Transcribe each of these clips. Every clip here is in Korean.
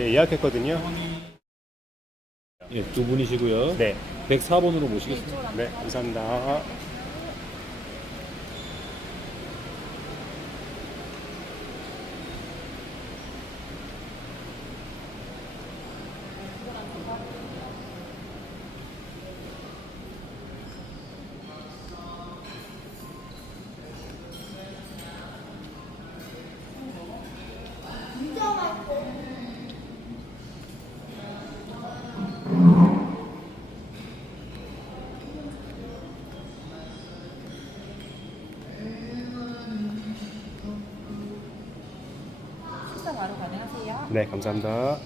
예, 예약했거든요. 예, 두 분이시고요. 네. 104번으로 모시겠습니다. 네, 감사합니다. 바로 가능하세요? 네, 감사합니다.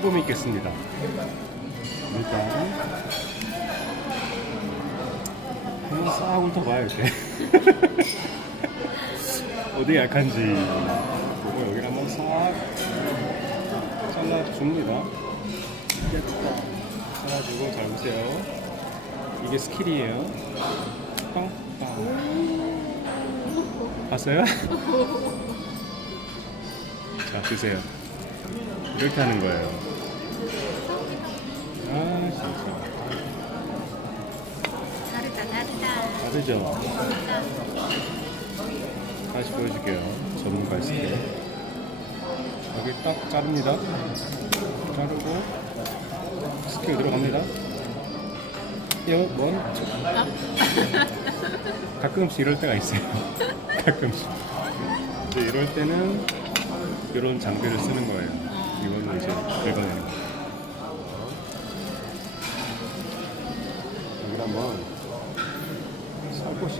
시범 있겠습니다. 일단 한번 싹 훑어봐요 이렇게. 어디 약한지. 보고 여기를 한번 싹 잘라줍니다. 잘라주고 잘 보세요. 이게 스킬이에요. 빵빵. 봤어요? 자 드세요. 이렇게 하는 거예요 다르죠? 다시 보여줄게요. 전문가 때. 여기 딱 자릅니다. 자르고 스퀘어 들어갑니다. 이거 뭔? 가끔씩 이럴 때가 있어요. 가끔씩. 근데 이럴 때는 이런 장비를 쓰는 거예요. 이거는 이제 긁어내는 거.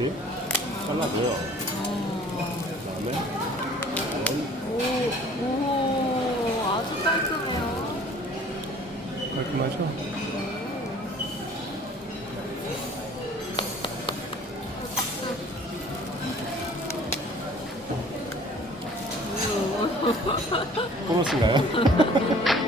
살포시 잘라줘요. 그다음에 이런 오, 오 아주 깔끔해요 깔끔하죠? 보너스인가요?